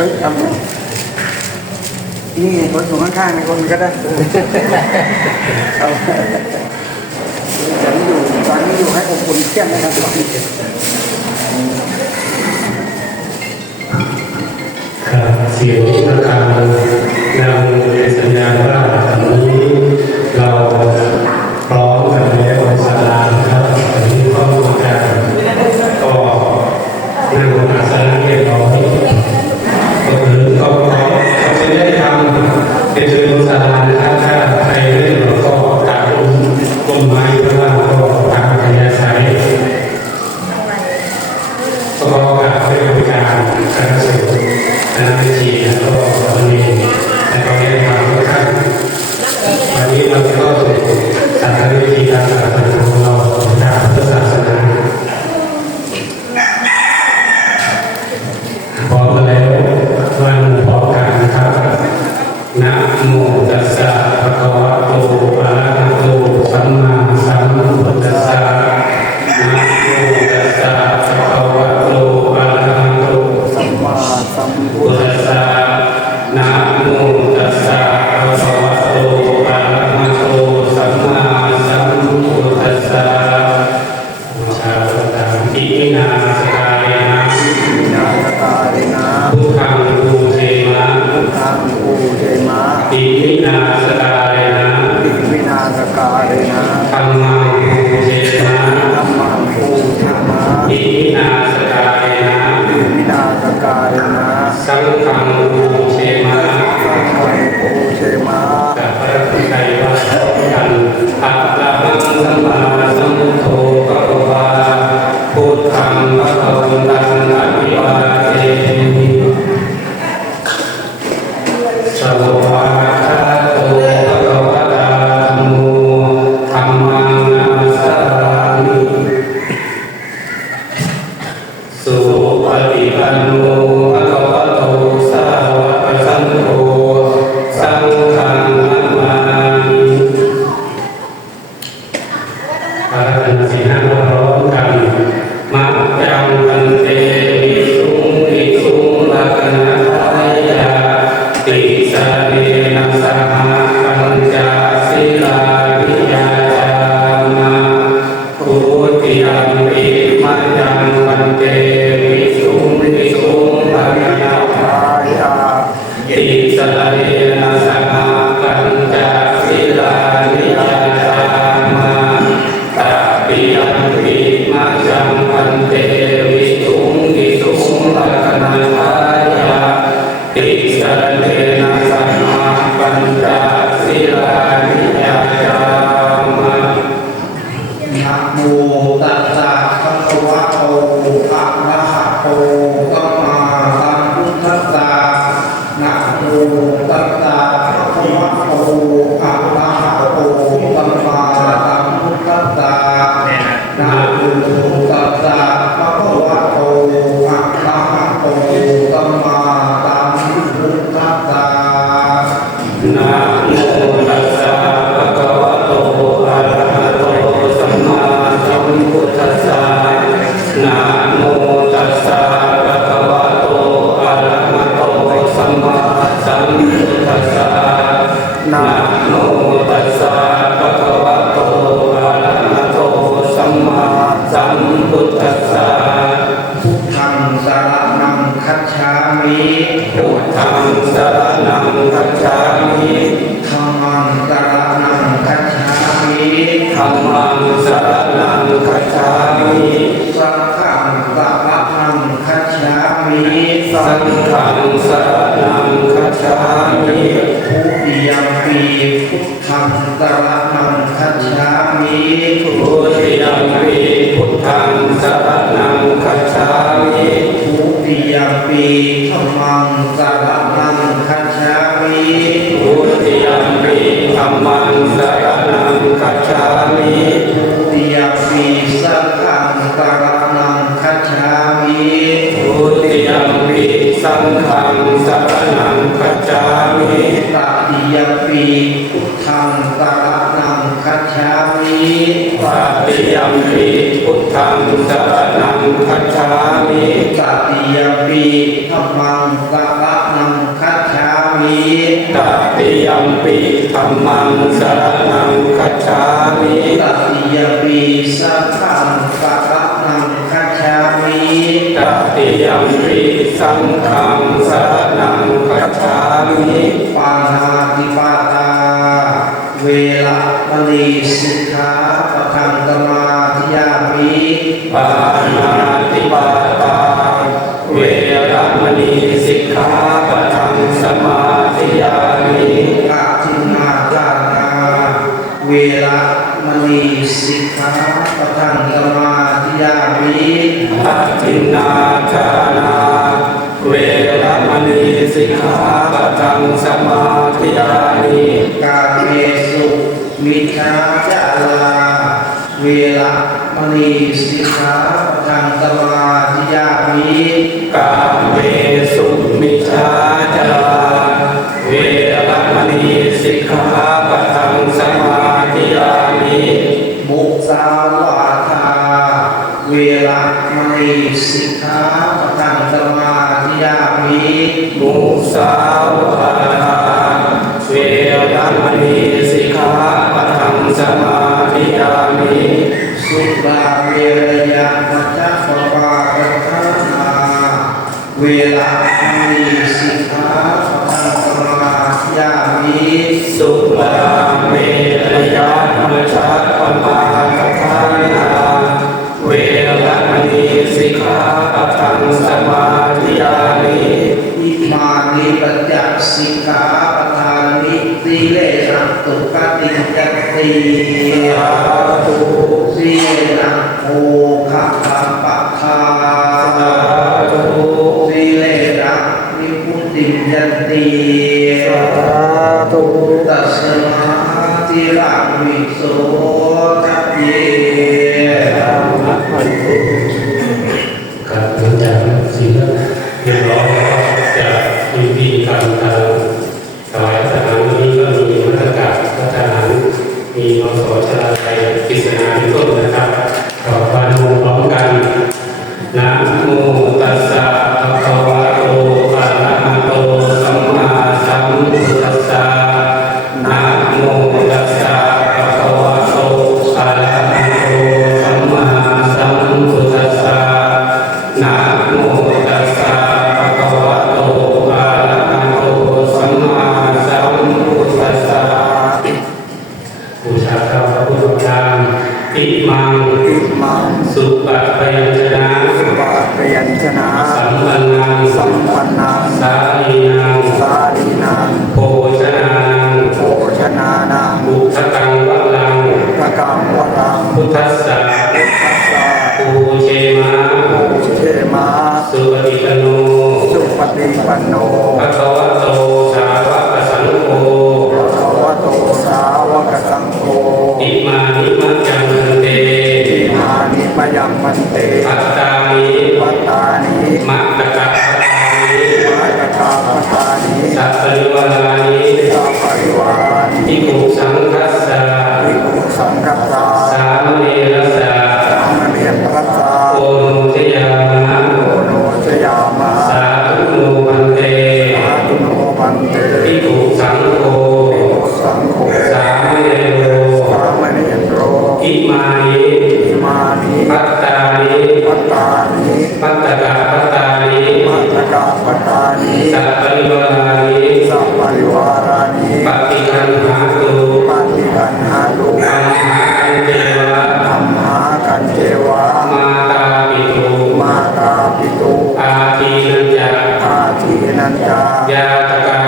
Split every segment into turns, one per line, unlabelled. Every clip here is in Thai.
อ้ยทำนี่คนสูงข้างๆในคนก็ได้เอาฉันอยู่ตอนนี้อยู่ให้อบอุ่นเที่ยงนะครับ
ครับเสียง รินาธรรมาภูเชนะธรรมาภู
ธ
รรมาอินาสการินาอินาสการินาสังฆังชนะ
สังฆัง
ชนะสัพพะทิไกวะสัพพั
อั
ตมัสัมปัม
พุทโธปะวพุทธัง Thank you. มิ
พุทธังสร
นังคัจฉามิ
ธร
รมั
งสร
นังคัจฉามิ
ธรรมั
งสรนังคัจฉามิ
สัง
ฆังสรนังคัจฉามิ
สังฆังส sarang kacami tiap fi sarang
karanang kacami tiap fi sarang karanang kacami tiap fi thang karanang kacami tiap fi uthang karanang kacami tiap fi
thamang karanang kacami มิ
ตติยัมปิธัมมั
งสรณังคัจฉามิ
ตติยมปีสังฆังสรนังคัจฉามิ
ตติยัมปิสังฆังสร
เวละมณีสิกขาปะทังสมาธิยามิ
ทัตถินาคานาเวรมณีสิกขาปะทังสมาธิยามิ
กาเมสุมิชาจาราเวละมณีสิกขาปะทังสมาธิยามิ
กาเมสุมิชาจาราเวรมณีสิกขา มิมุ
สาวาทาเว
รมณีสิกขาปะทังสมาธิยามิ
สุราเวรยามัจจปปาปทานาเวลามณีสิกขาปะทังสมาธิยามิ
สุรา ติยั
นติ
สาธุ
ตั
ส
มาธิรามิโส
สุปะพยัญชนะ
สุปาเปยัญชนะ
สัมปันนัง
สัมปันนัง
สาลีนัง
สาลีนัง
โภชนานัง
โภชนานัง
บุทกังวะลัง
พระกังวรัง
พุทธัสสะ
ทัสสะ
ปูเชมา
ภูเชมา
สุปฏิปโน
สุปฏิปันโน
ปั
ต
ตา
นิวัตตานิ
ปัตตะกะปัตตานิ
มัตตกาปตานิ
สัพพริวารานิ
สัพปริวารานิ
ปฏิคันหาตุ
ปฏิกันหาตุ
อัมหาอันเทวะ
ธรรมหากันเจวะ
มาตาปิตุ
มาตาปิตุ
อาทีนันจา
อาทีนันจายา
ตกา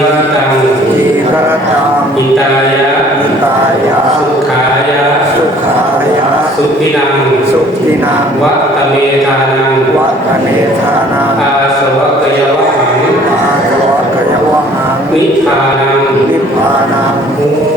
งทีฆตัง
ทีฆะตัง
อิตายะ
อิตายะ
สุขายะ
สุขายะ
สุขินัง
สุขินัง
วัตเมตานัง
วัตเนธานัง
อาสวะกยวะหัง
อาสวะกยวะหัง
นิพพานัง
นิพพานัง